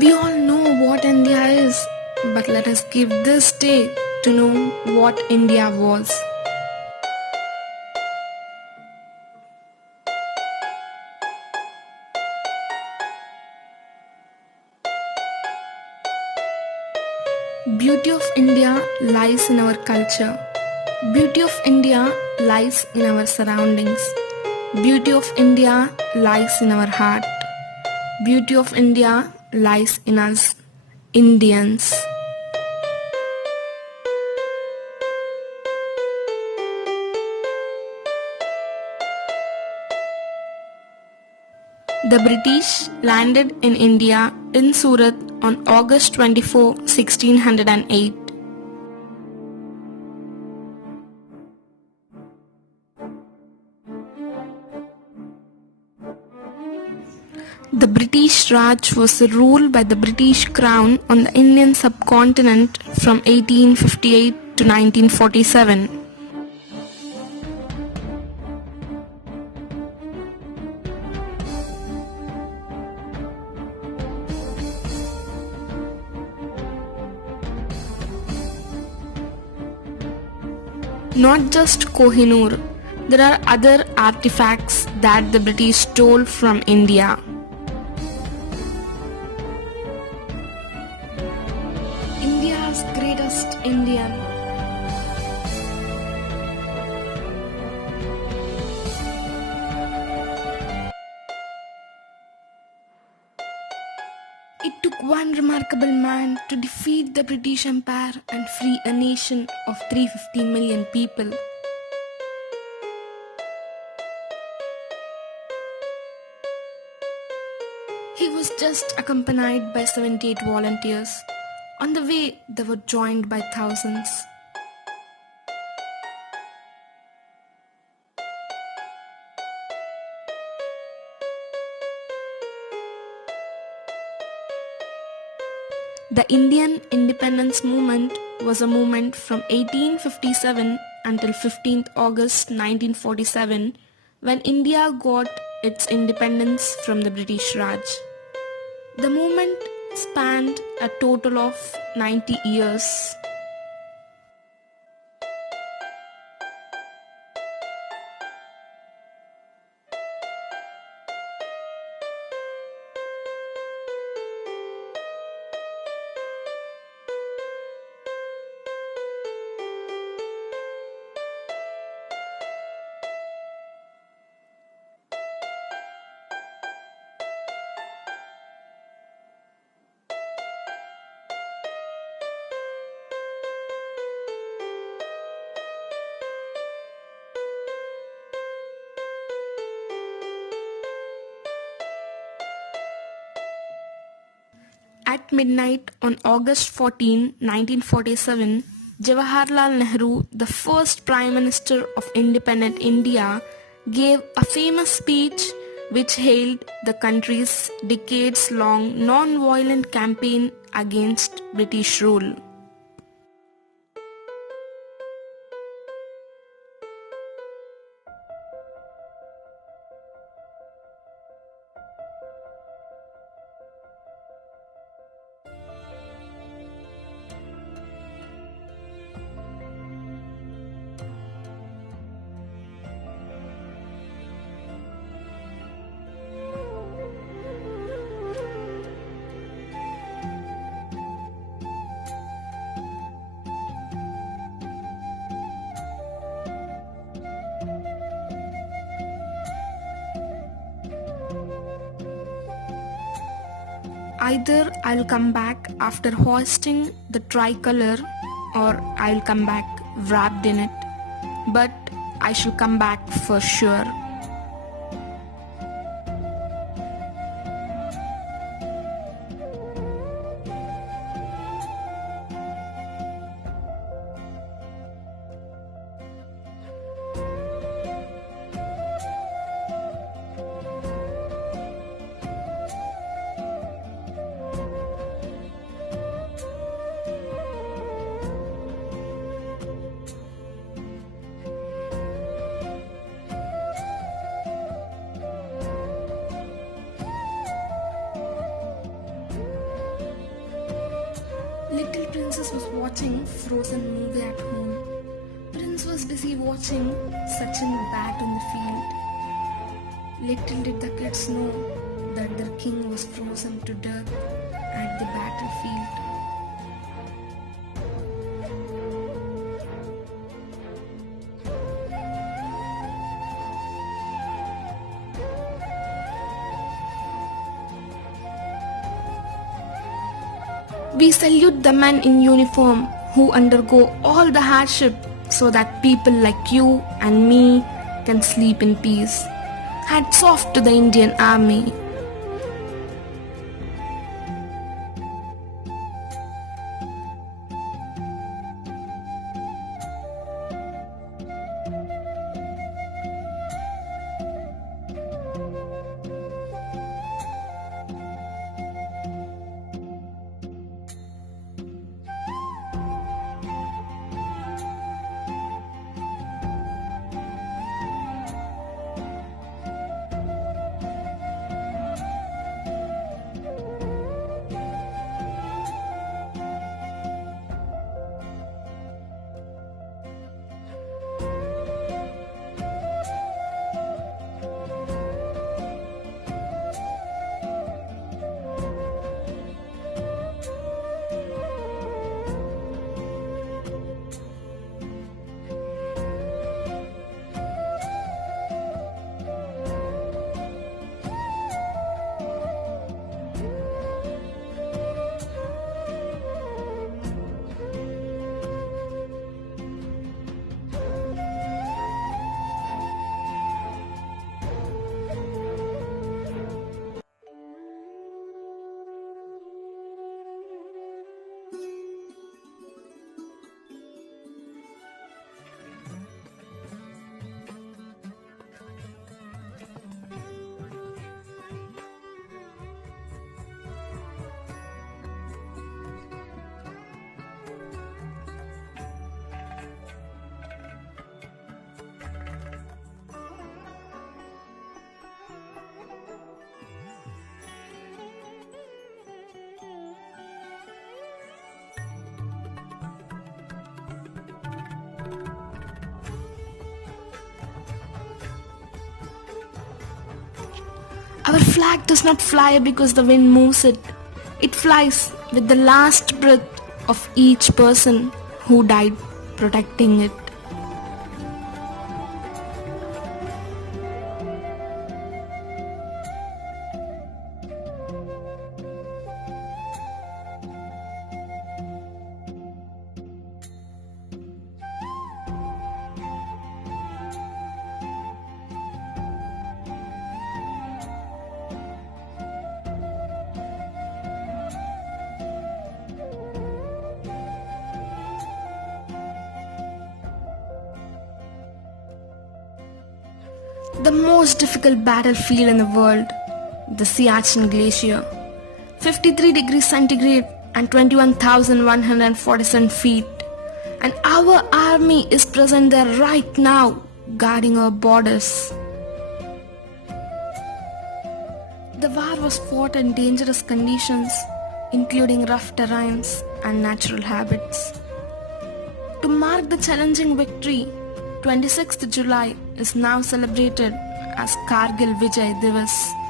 We all know what India is, but let us give this day to know what India was. Beauty of India lies in our culture. Beauty of India lies in our surroundings. Beauty of India lies in our heart. Beauty of India lies in us, Indians. The British landed in India in Surat on August 24, 1608. The British Raj was ruled by the British Crown on the Indian subcontinent from 1858 to 1947. Not just Kohinoor, there are other artifacts that the British stole from India. India's greatest Indian. It took one remarkable man to defeat the British Empire and free a nation of 350 million people. He was just accompanied by 78 volunteers. On the way, they were joined by thousands. The Indian independence movement was a movement from 1857 until 15th August 1947, when India got its independence from the British Raj. The movement spanned a total of 90 years. At midnight on August 14, 1947, Jawaharlal Nehru, the first Prime Minister of independent India, gave a famous speech which hailed the country's decades-long non-violent campaign against British rule. Either I'll come back after hoisting the tricolour, or I'll come back wrapped in it. But I shall come back for sure. Little princess was watching Frozen movie at home. Prince was busy watching Sachin bat on the field. Little did the kids know that their king was frozen to death at the battlefield. We salute the men in uniform who undergo all the hardship so that people like you and me can sleep in peace. Hats off to the Indian Army. Our flag does not fly because the wind moves it. It flies with the last breath of each person who died protecting it. The most difficult battlefield in the world, the Siachen Glacier, 53 degrees centigrade and 21,147 feet. And our army is present there right now, guarding our borders. The war was fought in dangerous conditions, including rough terrains and natural habits. To mark the challenging victory, 26th July is now celebrated as Kargil Vijay Divas.